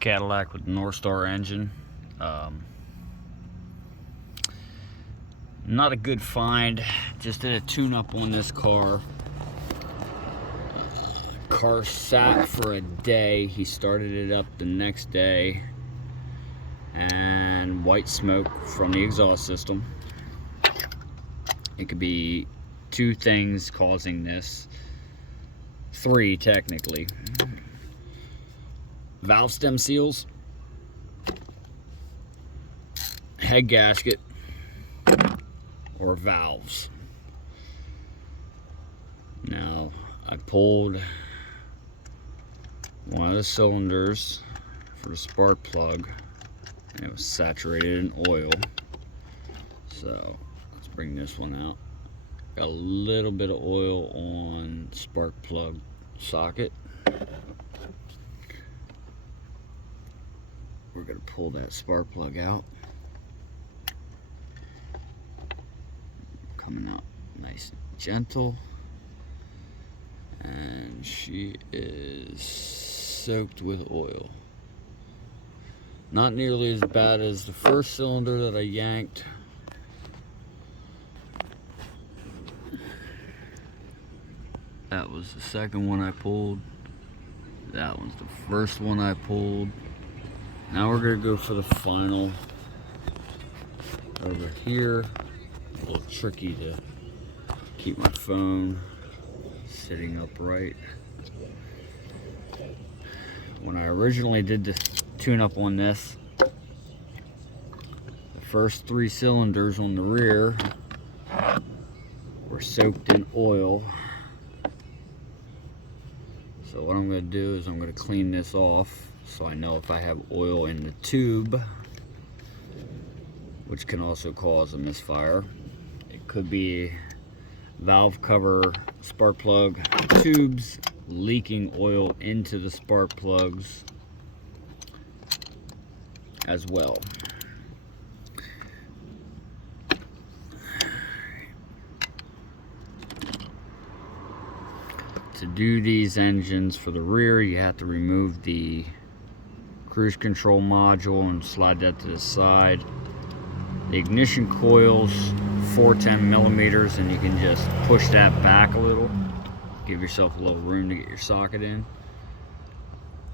Cadillac with Northstar engine. Not a good find. Just did a tune-up on this car. Car sat for a day. He started it up the next day, and white smoke from the exhaust system. It could be two things causing this. Three, technically. Valve stem seals, head gasket, or valves. Now, I pulled one of the cylinders for the spark plug, and it was saturated in oil. So let's bring this one out. Got a little bit of oil on spark plug socket. We're gonna pull that spark plug out. Coming out nice and gentle. And she is soaked with oil. Not nearly as bad as the first cylinder that I yanked. That was the second one I pulled. That one's the first one I pulled. Now we're gonna go for the final. Over here, a little tricky to keep my phone sitting upright. When I originally did the tune-up on this, the first three cylinders on the rear were soaked in oil. So what I'm going to do is I'm going to clean this off so I know if I have oil in the tube, which can also cause a misfire. It could be valve cover spark plug tubes leaking oil into the spark plugs as well. To do these engines for the rear, you have to remove the cruise control module and slide that to the side. The ignition coils, 410 millimeters, and you can just push that back a little. Give yourself a little room to get your socket in.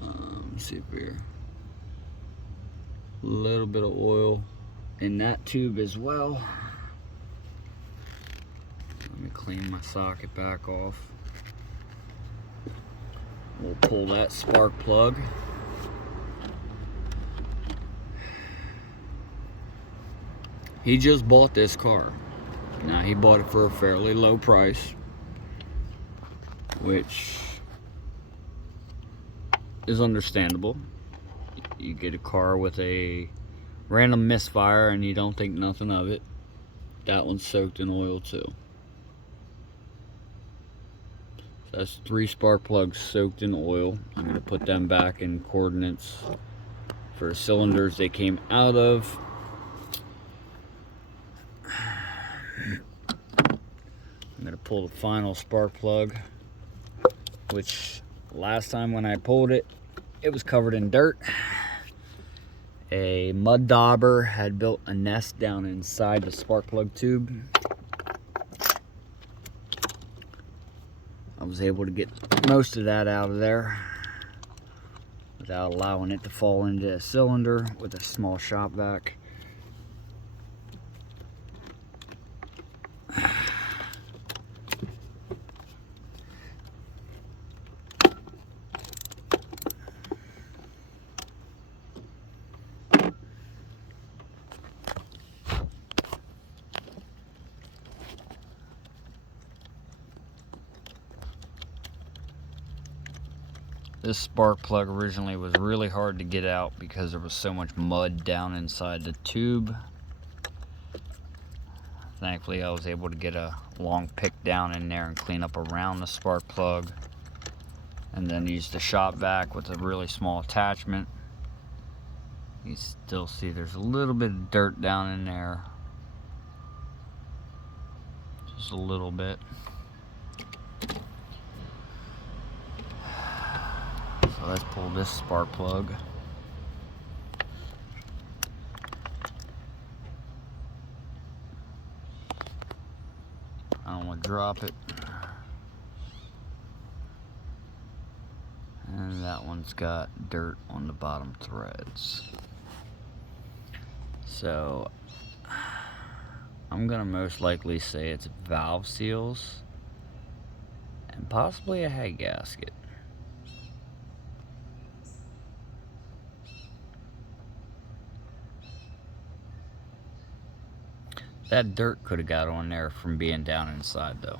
Let's see up here. A little bit of oil in that tube as well. Let me clean my socket back off. We'll pull that spark plug. He just bought this car. Now, he bought it for a fairly low price, which is understandable. You get a car with a random misfire and you don't think nothing of it. That one's soaked in oil too. So that's 3 spark plugs soaked in oil. I'm going to put them back in coordinates for the cylinders they came out of. I'm going to pull the final spark plug, which last time when I pulled it, it was covered in dirt. A mud dauber had built a nest down inside the spark plug tube. I was able to get most of that out of there without allowing it to fall into a cylinder with a small shop vac. This spark plug originally was really hard to get out because there was so much mud down inside the tube. Thankfully, I was able to get a long pick down in there and clean up around the spark plug, and then use the shop vac with a really small attachment. You still see there's a little bit of dirt down in there, just a little bit. So let's pull this spark plug. drop it. And that one's got dirt on the bottom threads. So I'm gonna most likely say it's valve seals and possibly a head gasket. That dirt could have got on there from being down inside though.